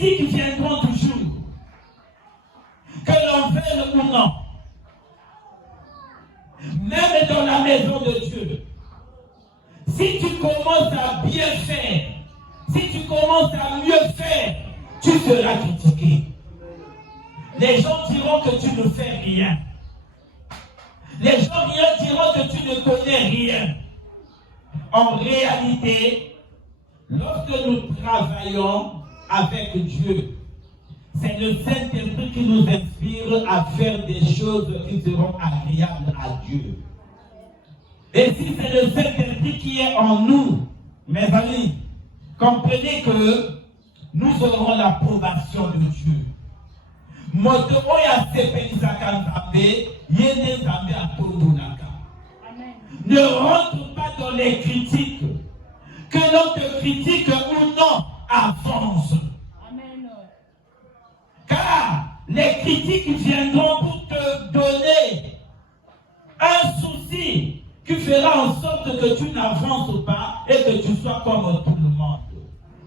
critiques viendront toujours. Que l'on veuille ou non. Même dans la maison de Dieu. Si tu commences à bien faire, si tu commences à mieux faire, tu seras critiqué. Les gens diront que tu ne fais rien. Les gens diront que tu ne connais rien. En réalité, lorsque nous travaillons avec Dieu, c'est le Saint-Esprit qui nous inspire à faire des choses qui seront agréables à Dieu. Et si c'est le Saint-Esprit qui est en nous, mes amis, comprenez que nous aurons l'approbation de Dieu. Ne rentre pas dans les critiques. Que l'on te critique ou non, avance. Amen. Car les critiques viendront pour te donner un souci qui fera en sorte que tu n'avances pas et que tu sois comme tout le monde.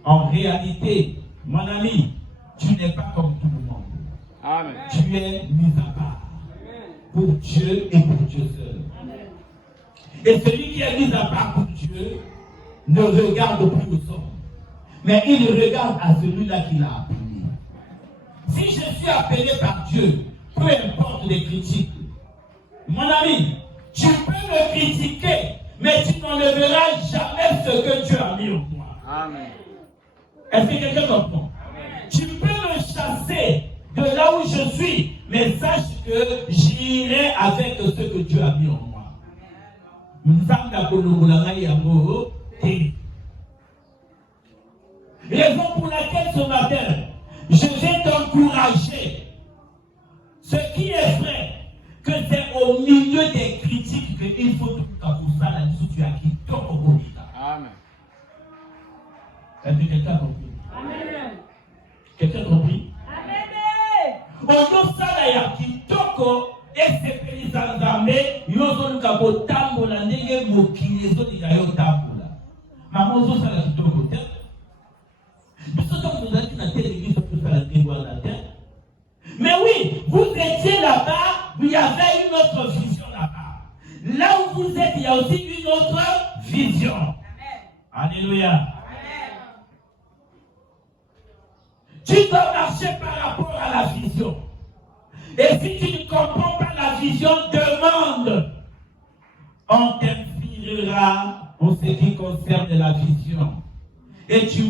En réalité, mon ami, tu n'es pas comme tout le monde. Amen. Tu es mis à part pour Dieu et pour Dieu seul. Amen. Et celui qui est mis à part pour Dieu ne regarde plus aux hommes, mais il regarde à celui-là qui l'a appelé. Si je suis appelé par Dieu, peu importe les critiques, mon ami, tu peux me critiquer, mais tu n'enlèveras jamais ce que Dieu a mis en moi. Amen. Est-ce que quelqu'un comprend? Amen. Tu peux me chasser de là où je suis, mais sache que j'irai avec ce que Dieu a mis en moi. Raison pour laquelle ce matin, je vais t'encourager. Ce qui est vrai, que c'est au milieu des critiques qu'il faut tout ça la tu as qui tombe. Amen. Est-ce que quelqu'un a compris? Amen. Quelqu'un a compris? Amen. On ça là qui toko et c'est paysan d'armée, yozo lukabo tambo la nege mokinezo di gayo tambo la. Maman zo ça la qui toko tête. Mais oui, vous étiez là-bas, il y avait une autre vision là-bas. Là où vous êtes, il y a aussi une autre vision. Amen. Alléluia. Amen. Tu dois marcher par rapport à la vision. Et si tu ne comprends pas la vision, demande. On t'inspirera en ce qui concerne la vision. Et tu